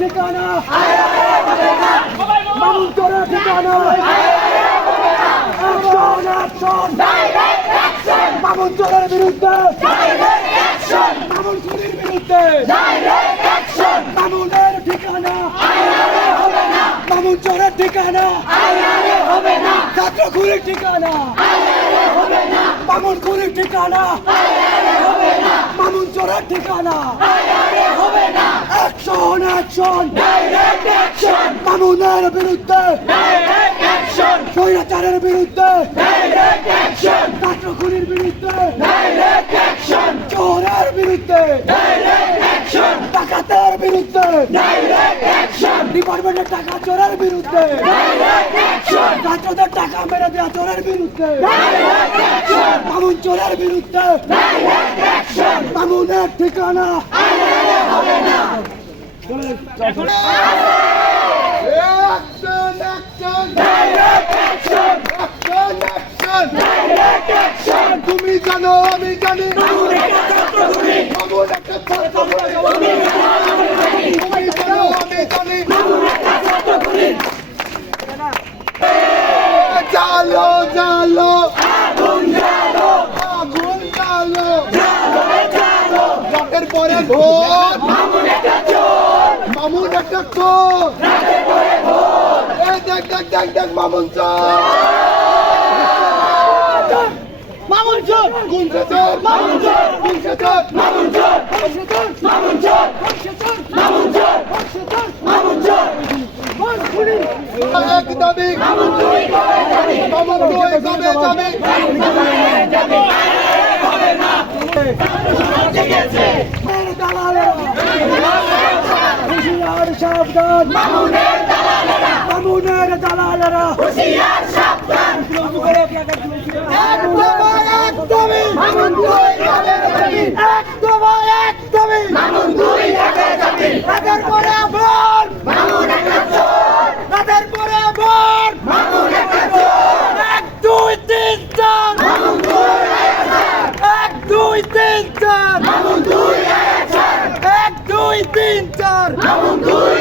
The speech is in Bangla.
ঠিকানা মামুন চোরের ঠিকানা মামুন চোরের বিরুদ্ধে মামুন চুরির বিরুদ্ধে মামুনের ঠিকানা মামুন চোরের ঠিকানা ছাত্র খুনির ঠিকানা মামুন খুনির ঠিকানা মামুন চোরের ঠিকানা অ্যাকশন অ্যাকশন মামুনের বিরুদ্ধে স্বৈরাচারের বিরুদ্ধে ছাত্র খুনির বিরুদ্ধে চোরের বিরুদ্ধে ডাকাতের বিরুদ্ধে ডিপার্টমেন্টের টাকা চোরের বিরুদ্ধে ছাত্রদের টাকা মেরে দেওয়া চোরের বিরুদ্ধে মামুন চোরের বিরুদ্ধে মামুনের ঠিকানা তুমি জানো আমি জানি জালো জালো আগুন জালো আগুন জালো রাতের পরে ভোর মামুন একটা চোর এই দেখ দেখ দেখ দেখ মামুন চোর মামুন চোর কোন চোর মামুন চোর কোন চোর মামুন চোর মামুন চোর মামুন চোর মামুন চোর এক দাবি মামুন তুই কবে যাবি মামুন তুই কবে যাবি হবে না জেগেছে মেরে দালালেরা হুশিয়ার সাবধান মামুনের দালালেরা হুশিয়ার সাবধান একদমই মামুন তুই কবে যাবি একদমই মামুন তুই কবে যাবি রাতের পরে ভোর মামুন একটা চোর রাতের পরে ভোর মামুন একটা চোর 1 2 3 4 মামুন তুই আয়াছার 1 2 3 4 মামুন তুই আয়াছার 1 2 3 4 মামুন তুই